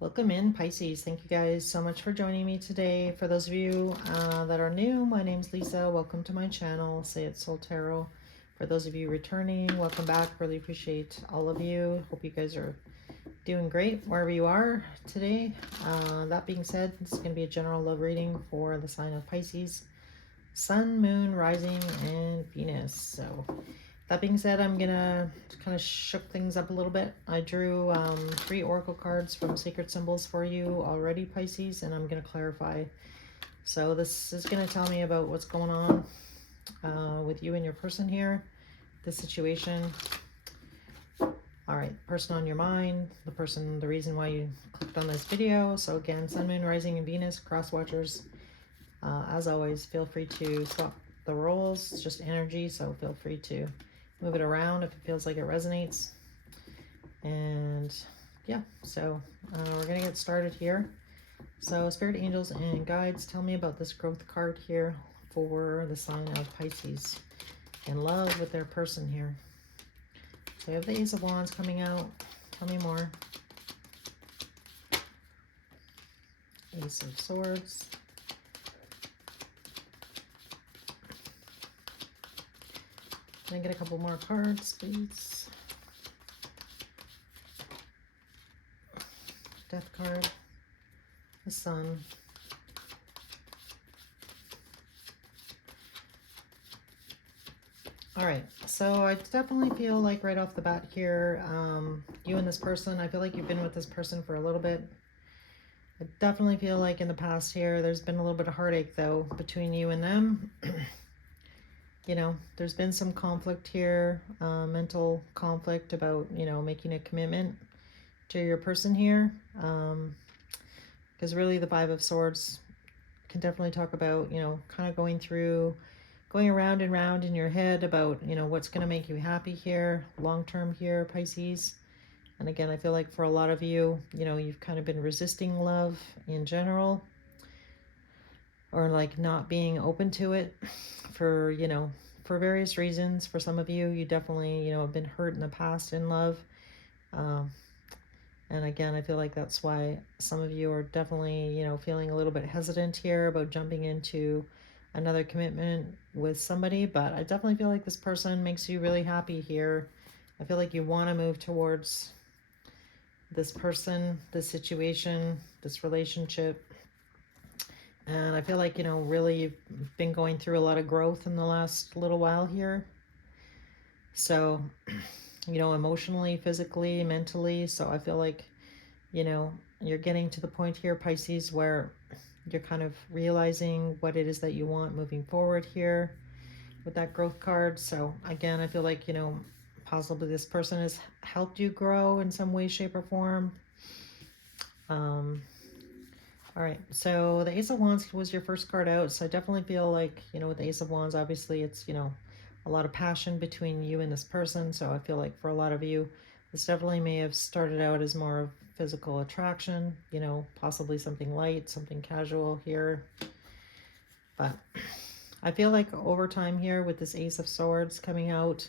Welcome in, Pisces. Thank you guys so much for joining me today. For those of you that are new, my name's Lisa. Welcome to my channel, Say It Soul Tarot. For those of you returning, welcome back. Really appreciate all of you. Hope you guys are doing great wherever you are today. That being said, this is going to be a general love reading for the sign of Pisces. Sun, Moon, Rising, and Venus. So that being said, I'm gonna kind of shook things up a little bit. I drew 3 oracle cards from Sacred Symbols for you already, Pisces, and I'm gonna clarify. So this is gonna tell me about what's going on with you and your person here, the situation. All right, person on your mind, the reason why you clicked on this video. So again, Sun, Moon, Rising, and Venus, cross watchers. As always, feel free to swap the roles. It's just energy, so feel free to move it around if it feels like it resonates. And yeah, so we're gonna get started here. So spirit, angels, and guides, tell me about this growth card here for the sign of Pisces. In love with their person here. So we have the Ace of Wands coming out. Tell me more. Ace of Swords. Can I get a couple more cards, please? Death card. The Sun. All right, so I definitely feel like right off the bat here, you and this person, I feel like you've been with this person for a little bit. I definitely feel like in the past here, there's been a little bit of heartache though between you and them. You know, there's been some conflict here, mental conflict about, you know, making a commitment to your person here. Because really the Five of Swords can definitely talk about, you know, kind of going around and round in your head about, you know, what's going to make you happy here, long term here, Pisces. And again, I feel like for a lot of you, you know, you've kind of been resisting love in general, or like not being open to it for, you know, for various reasons. For some of you, you definitely, you know, have been hurt in the past in love. And again, I feel like that's why some of you are definitely, you know, feeling a little bit hesitant here about jumping into another commitment with somebody. But I definitely feel like this person makes you really happy here. I feel like you want to move towards this person, this situation, this relationship. And I feel like, you know, really you've been going through a lot of growth in the last little while here. So, you know, emotionally, physically, mentally. So I feel like, you know, you're getting to the point here, Pisces, where you're kind of realizing what it is that you want moving forward here with that growth card. So again, I feel like, you know, possibly this person has helped you grow in some way, shape, or form. All right, so the Ace of Wands was your first card out. So I definitely feel like, you know, with the Ace of Wands, obviously it's, you know, a lot of passion between you and this person. So I feel like for a lot of you, this definitely may have started out as more of physical attraction, you know, possibly something light, something casual here. But I feel like over time here with this Ace of Swords coming out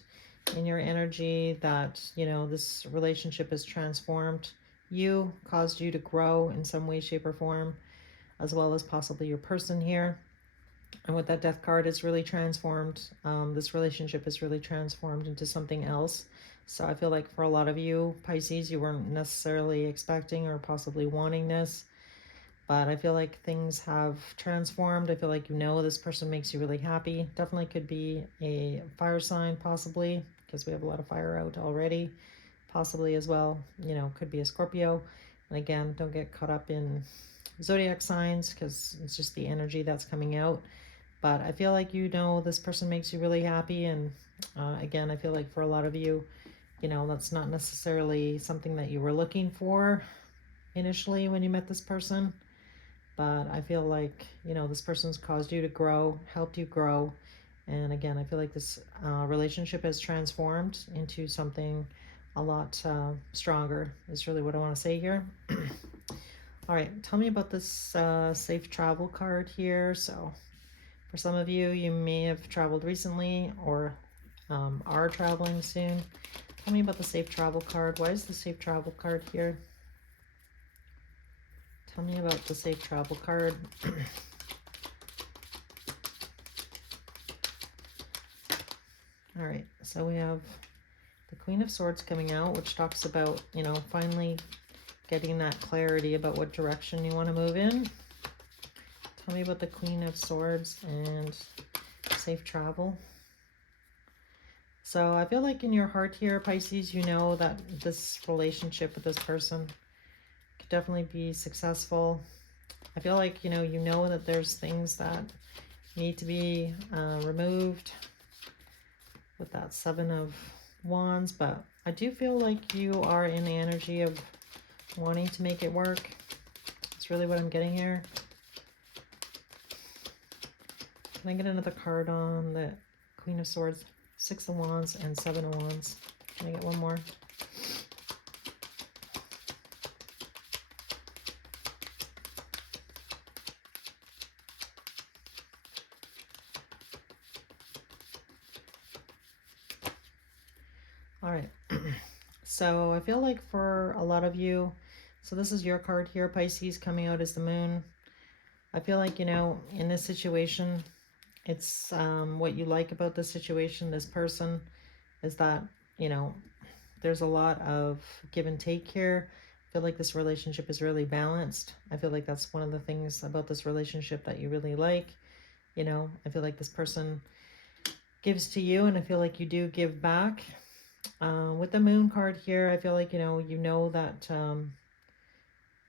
in your energy that, you know, this relationship is transformed. You caused you to grow in some way, shape, or form, as well as possibly your person here. And with that Death card, it's really transformed. This relationship is really transformed into something else. So I feel like for a lot of you, Pisces, you weren't necessarily expecting or possibly wanting this. But I feel like things have transformed. I feel like, you know, this person makes you really happy. Definitely could be a fire sign, possibly, because we have a lot of fire out already. Possibly as well, you know, could be a Scorpio. And again, don't get caught up in zodiac signs because it's just the energy that's coming out. But I feel like, you know, this person makes you really happy. And again, I feel like for a lot of you, you know, that's not necessarily something that you were looking for initially when you met this person. But I feel like, you know, this person's caused you to grow, helped you grow. And again, I feel like this relationship has transformed into something a lot stronger is really what I want to say here. All right, tell me about this safe travel card here. So for some of you, you may have traveled recently or are traveling soon. Tell me about the safe travel card. Why is the safe travel card here? Tell me about the safe travel card. All right, so we have the Queen of Swords coming out, which talks about, you know, finally getting that clarity about what direction you want to move in. Tell me about the Queen of Swords and safe travel. So I feel like in your heart here, Pisces, you know that this relationship with this person could definitely be successful. I feel like, you know that there's things that need to be removed with that Seven of Wands, but I do feel like you are in the energy of wanting to make it work. That's really what I'm getting here. Can I get another card on the Queen of Swords, Six of Wands, and Seven of Wands? Can I get one more? All right. So I feel like for a lot of you, so this is your card here, Pisces, coming out as the moon. I feel like, you know, in this situation, it's what you like about this situation, this person, is that, you know, there's a lot of give and take here. I feel like this relationship is really balanced. I feel like that's one of the things about this relationship that you really like. You know, I feel like this person gives to you, and I feel like you do give back. With the moon card here, I feel like, you know that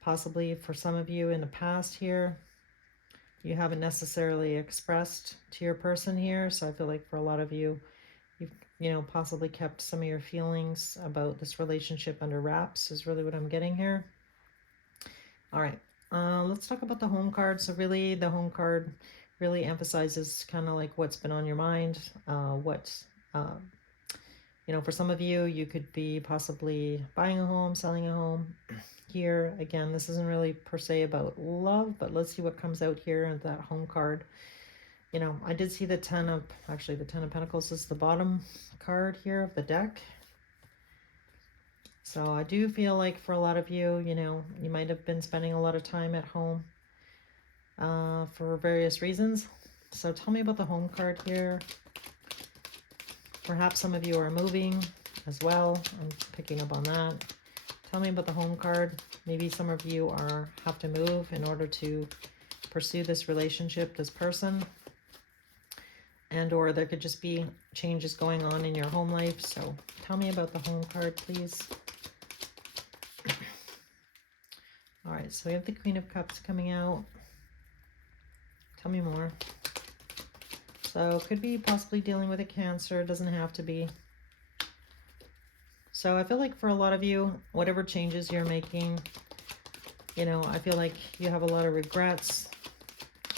possibly for some of you in the past here, you haven't necessarily expressed to your person here. So I feel like for a lot of you, you've, you know, possibly kept some of your feelings about this relationship under wraps is really what I'm getting here. All right, let's talk about the home card. So really the home card really emphasizes kind of like what's been on your mind, you know, for some of you, you could be possibly buying a home, selling a home. Here, again, this isn't really per se about love, but let's see what comes out here in that home card. You know, I did see the Ten of Pentacles is the bottom card here of the deck. So I do feel like for a lot of you, you know, you might have been spending a lot of time at home for various reasons. So tell me about the home card here. Perhaps some of you are moving as well. I'm picking up on that. Tell me about the home card. Maybe some of you have to move in order to pursue this relationship, this person. And or there could just be changes going on in your home life. So tell me about the home card, please. All right, so we have the Queen of Cups coming out. Tell me more. So could be possibly dealing with a Cancer. It doesn't have to be. So I feel like for a lot of you, whatever changes you're making, you know, I feel like you have a lot of regrets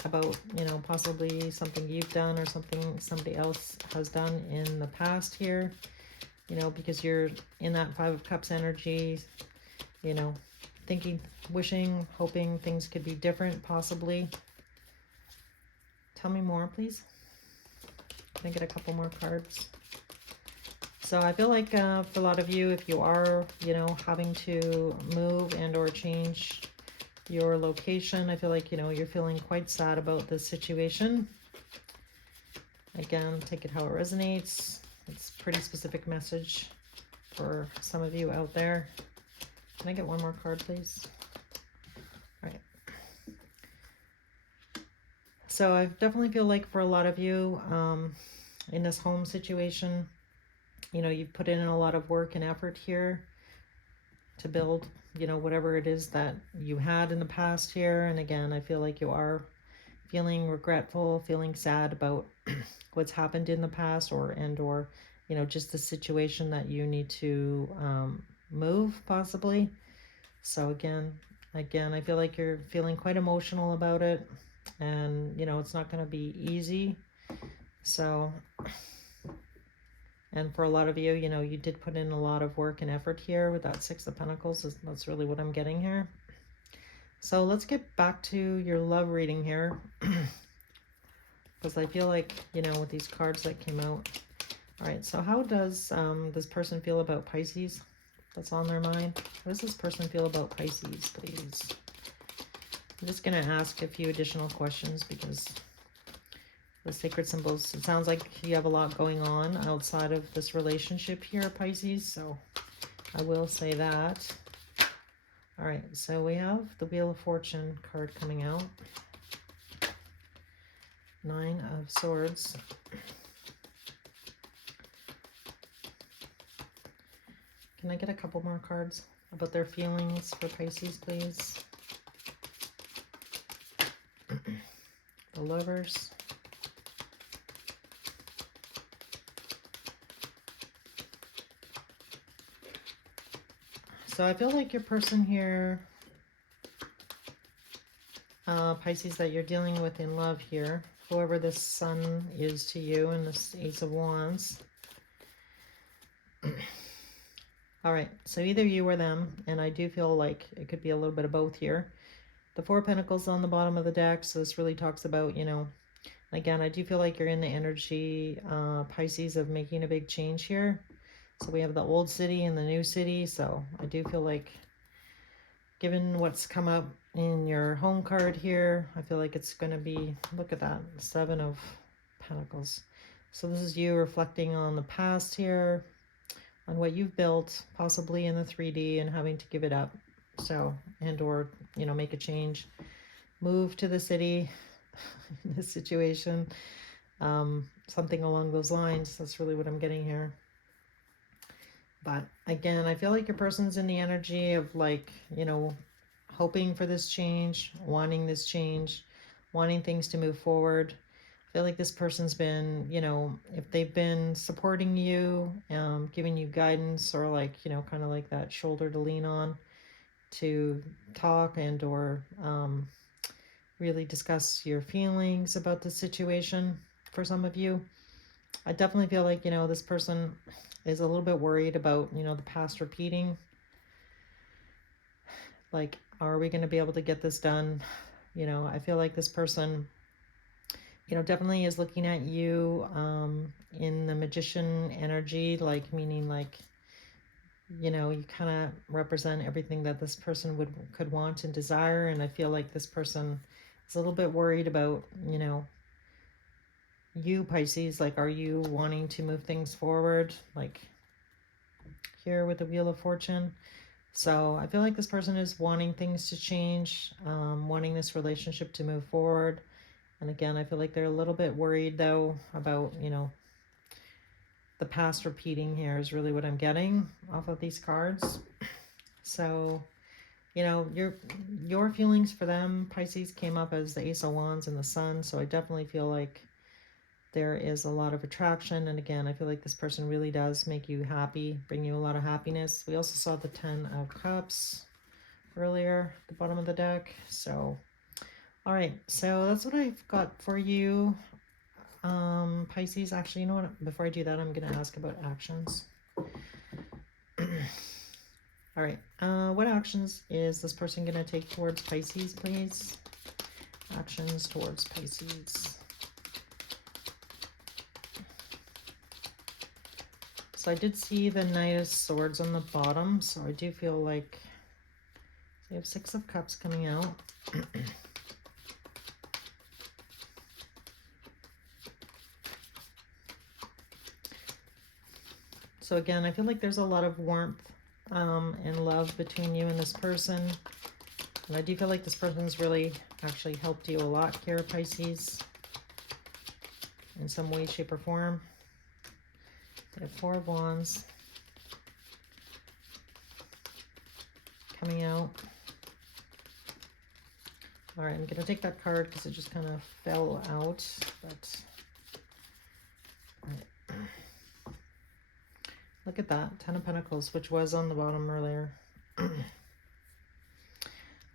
about, you know, possibly something you've done or something somebody else has done in the past here, you know, because you're in that Five of Cups energy, you know, thinking, wishing, hoping things could be different, possibly. Tell me more, please. Can I get a couple more cards? So I feel like for a lot of you, if you are, you know, having to move and or change your location, I feel like, you know, you're feeling quite sad about this situation. Again, take it how it resonates. It's a pretty specific message for some of you out there. Can I get one more card, please? All right. So I definitely feel like for a lot of you in this home situation, you know, you've put in a lot of work and effort here to build, you know, whatever it is that you had in the past here. And again, I feel like you are feeling regretful, feeling sad about what's happened in the past or you know, just the situation that you need to move possibly. So again, I feel like you're feeling quite emotional about it, and you know, it's not going to be easy. So, and for a lot of you, you know, you did put in a lot of work and effort here with that Six of Pentacles. That's really what I'm getting here. So let's get back to your love reading here. Because I feel like, you know, with these cards that came out. All right, so how does this person feel about Pisces? That's on their mind. How does this person feel about Pisces, please? I'm just going to ask a few additional questions because the sacred symbols, it sounds like you have a lot going on outside of this relationship here, Pisces, so I will say that. All right, so we have the Wheel of Fortune card coming out. 9 of Swords. Can I get a couple more cards about their feelings for Pisces, please? The Lovers. So I feel like your person here, Pisces, that you're dealing with in love here, whoever this Sun is to you, and this Ace of Wands. All right, so either you or them, and I do feel like it could be a little bit of both here. The Four of Pentacles on the bottom of the deck, so this really talks about, you know, again, I do feel like you're in the energy, Pisces, of making a big change here. So we have the old city and the new city, so I do feel like, given what's come up in your home card here, I feel like it's going to be, look at that, 7 of Pentacles. So this is you reflecting on the past here, on what you've built, possibly in the 3D, and having to give it up. So, and or, you know, make a change, move to the city in this situation, something along those lines. That's really what I'm getting here. But again, I feel like your person's in the energy of, like, you know, hoping for this change, wanting this change, wanting things to move forward. I feel like this person's been, you know, if they've been supporting you, giving you guidance, or like, you know, kind of like that shoulder to lean on, to talk and or really discuss your feelings about the situation. For some of you, I definitely feel like, you know, this person is a little bit worried about, you know, the past repeating. Like, are we going to be able to get this done? You know, I feel like this person, you know, definitely is looking at you in the Magician energy, like, meaning like, you know, you kind of represent everything that this person could want and desire. And I feel like this person is a little bit worried about, you know, you, Pisces. Like, are you wanting to move things forward? Like here with the Wheel of Fortune. So I feel like this person is wanting things to change, wanting this relationship to move forward. And again, I feel like they're a little bit worried, though, about, you know, the past repeating here is really what I'm getting off of these cards. So, you know, your feelings for them, Pisces, came up as the Ace of Wands and the Sun. So I definitely feel like there is a lot of attraction. And again, I feel like this person really does make you happy, bring you a lot of happiness. We also saw the 10 of Cups earlier at the bottom of the deck. So, all right, so that's what I've got for you, Pisces. Actually, you know what? Before I do that, I'm going to ask about actions. All right, what actions is this person going to take towards Pisces, please? Actions towards Pisces. So I did see the Knight of Swords on the bottom, so I do feel like we have 6 of Cups coming out. So again, I feel like there's a lot of warmth and love between you and this person. And I do feel like this person's really actually helped you a lot here, Pisces, in some way, shape, or form. They have 4 of Wands coming out. All right, I'm going to take that card because it just kind of fell out. But look at that, 10 of Pentacles, which was on the bottom earlier.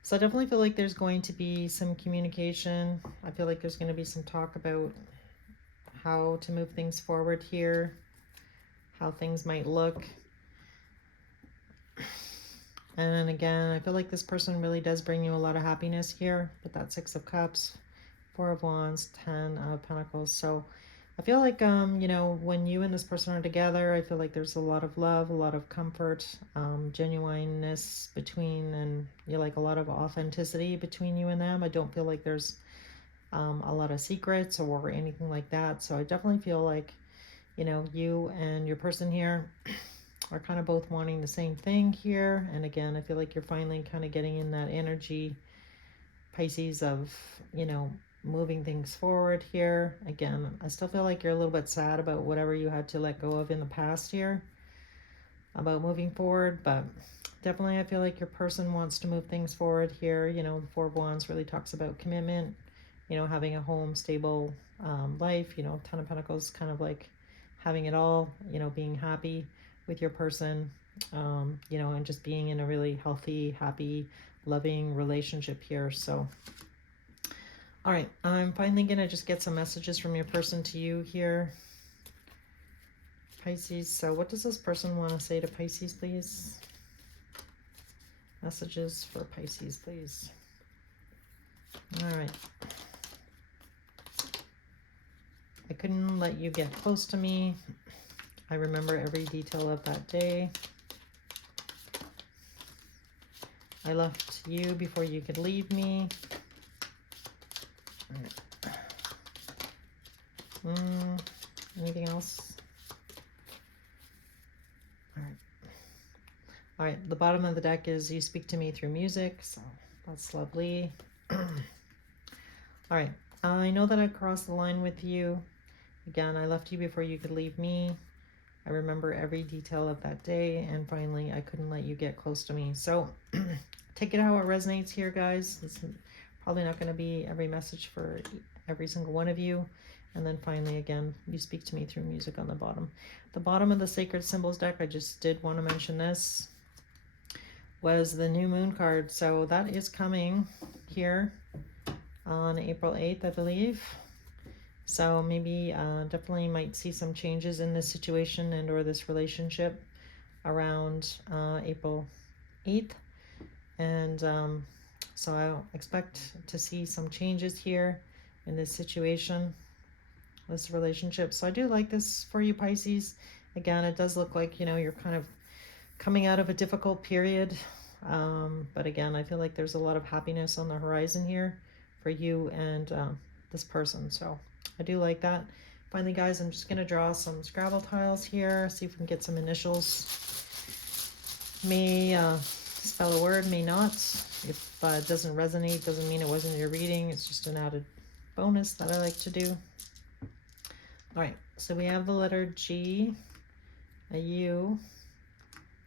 So I definitely feel like there's going to be some communication. I feel like there's going to be some talk about how to move things forward here, how things might look. And then again, I feel like this person really does bring you a lot of happiness here with that 6 of Cups, 4 of Wands, 10 of Pentacles. So I feel like, you know, when you and this person are together, I feel like there's a lot of love, a lot of comfort, genuineness between, and you know, like a lot of authenticity between you and them. I don't feel like there's a lot of secrets or anything like that. So I definitely feel like, you know, you and your person here are kind of both wanting the same thing here. And again, I feel like you're finally kind of getting in that energy, Pisces, of, you know, moving things forward here. Again, I still feel like you're a little bit sad about whatever you had to let go of in the past here, about moving forward, but definitely I feel like your person wants to move things forward here. You know, the Four of Wands really talks about commitment, you know, having a home, stable life. You know, Ten of Pentacles, kind of like having it all, you know, being happy with your person, you know, and just being in a really healthy, happy, loving relationship here. So all right, I'm finally gonna just get some messages from your person to you here, Pisces. So what does this person want to say to Pisces, please? Messages for Pisces, please. All right. I couldn't let you get close to me. I remember every detail of that day. I left you before you could leave me. All right. Anything else? All right. All right, the bottom of the deck is you speak to me through music, so that's lovely. All right, I know that I crossed the line with you. Again, I left you before you could leave me. I remember every detail of that day, and finally, I couldn't let you get close to me. So take it how it resonates here, guys. It's probably not going to be every message for every single one of you. And then finally, again, you speak to me through music on the bottom. The bottom of the Sacred Symbols deck, I just did want to mention this, was the new moon card. So that is coming here on April 8th, I believe. So maybe definitely might see some changes in this situation and or this relationship around April 8th. And so I'll expect to see some changes here in this situation, this relationship. So I do like this for you, Pisces. Again, it does look like, you know, you're kind of coming out of a difficult period. But again, I feel like there's a lot of happiness on the horizon here for you and this person. So I do like that. Finally, guys, I'm just going to draw some Scrabble tiles here, see if we can get some initials. May spell a word, may not. If it doesn't resonate, doesn't mean it wasn't your reading. It's just an added bonus that I like to do. All right, so we have the letter G, a U,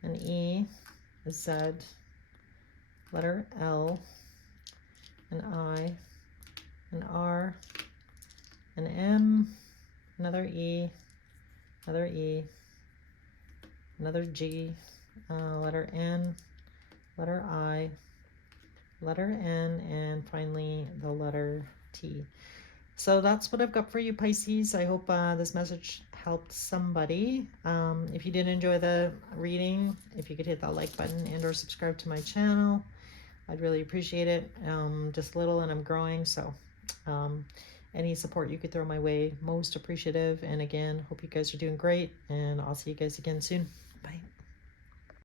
an E, a Z, letter L, an I, an R, an M, another E, another E, another G, letter N, letter I, letter N, and finally the letter T. So that's what I've got for you, Pisces. I hope this message helped somebody. If you did enjoy the reading, if you could hit that like button and or subscribe to my channel, I'd really appreciate it. Just little and I'm growing, so any support you could throw my way, most appreciative. And again, hope you guys are doing great, and I'll see you guys again soon. Bye.